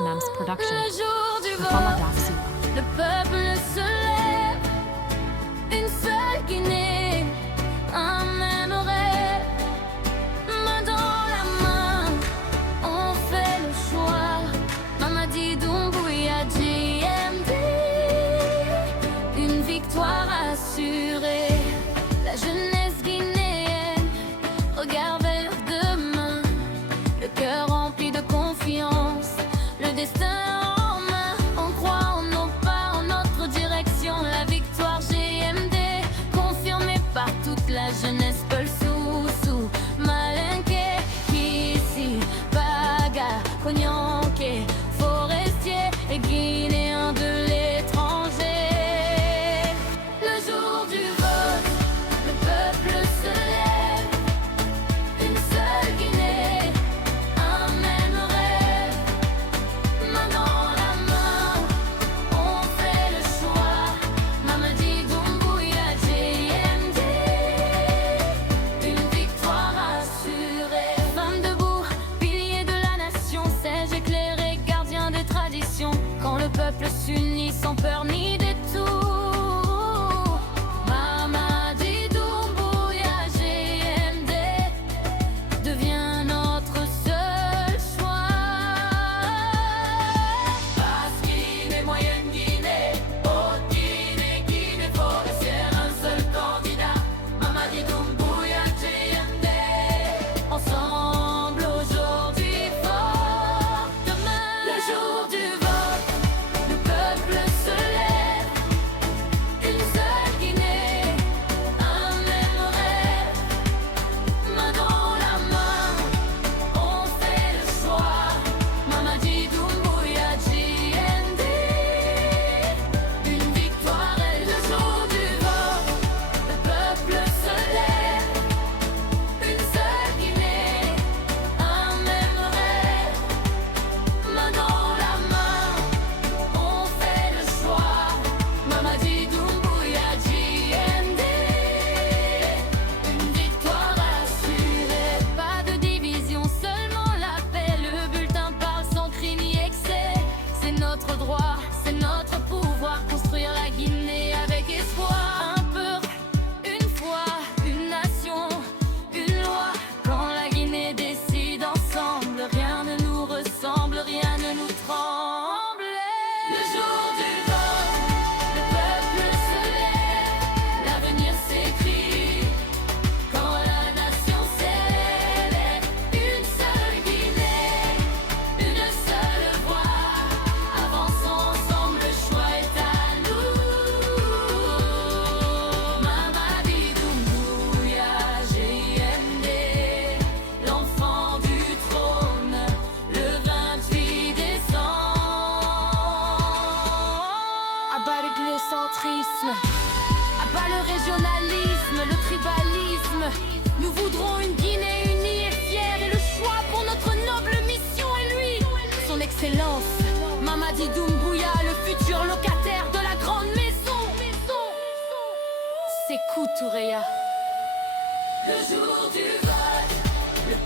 Mems production. Le jour du Rafala vote, Dafsua. le peuple se lève. Une seule Guinée, un même rêve. Main dans la main, on fait le choix. Mamadi Doumbouya, JMD. Une victoire assurée. La jeunesse guinéenne regarde vers demain. Le cœur rempli de confiance. Le destin en main. On croit en nos pas, en notre direction. La victoire GMD, confirmée par toute la jeunesse. Peul sous Malinké, Kissi, Baga, Kognanké, forestier et guinéen de l'étranger. Le jour du vote, le peuple se lève. Une seule Guinée, un même rêve. Main dans la main, on fait le choix. Mamadi Doumbouya, JMD. Une victoire assurée. Femme debout, pilier de la nation, sage éclairé, gardien des traditions. Quand le peuple s'unit sans peur ni détour. Mamadi Doumbouya, JMD devient notre seul choix. Basse Guinée, moyenne Guinée, haute Guinée, Guinée forestière, un seul candidat. Mamadi Doumbouya, JMD. Ensemble aujourd'hui, fort demain. Le jour du vote, le peuple se lève. Une seule Guinée, un même rêve. Main dans la main, on fait le choix. Mamadi Doumbouya, JMD. Une victoire est le jour du vote. Le peuple se lève. Une seule Guinée, un même rêve. Main dans la main, on fait le choix. Mamadi Doumbouya, JMD. Une victoire assurée. Pas de division, seulement la paix. Le bulletin parle sans cri ni excès. C'est notre droit, c'est notre pouvoir. Construire la Guinée avec espoir. Un peuple, une foi, une nation, une loi. Quand la Guinée décide ensemble, rien ne nous ressemble, rien ne nous tremble. Le jour du vote, le peuple se lève. L'avenir s'écrit quand la nation s'élève. Une seule Guinée, une seule voix. Avançons ensemble, le choix est à nous. Mamadi Doumbouya, JMD, l'enfant du trône, le 28 décembre. Abat le glocentrisme, abat le régionalisme, le tribalisme. Nous voudrons une Guinée unie et fière. Et le choix pour notre noble mission est lui, son excellence Mamadi Doumbouya, le futur locataire de la grande maison. C'est Touréa. Le jour du vote, le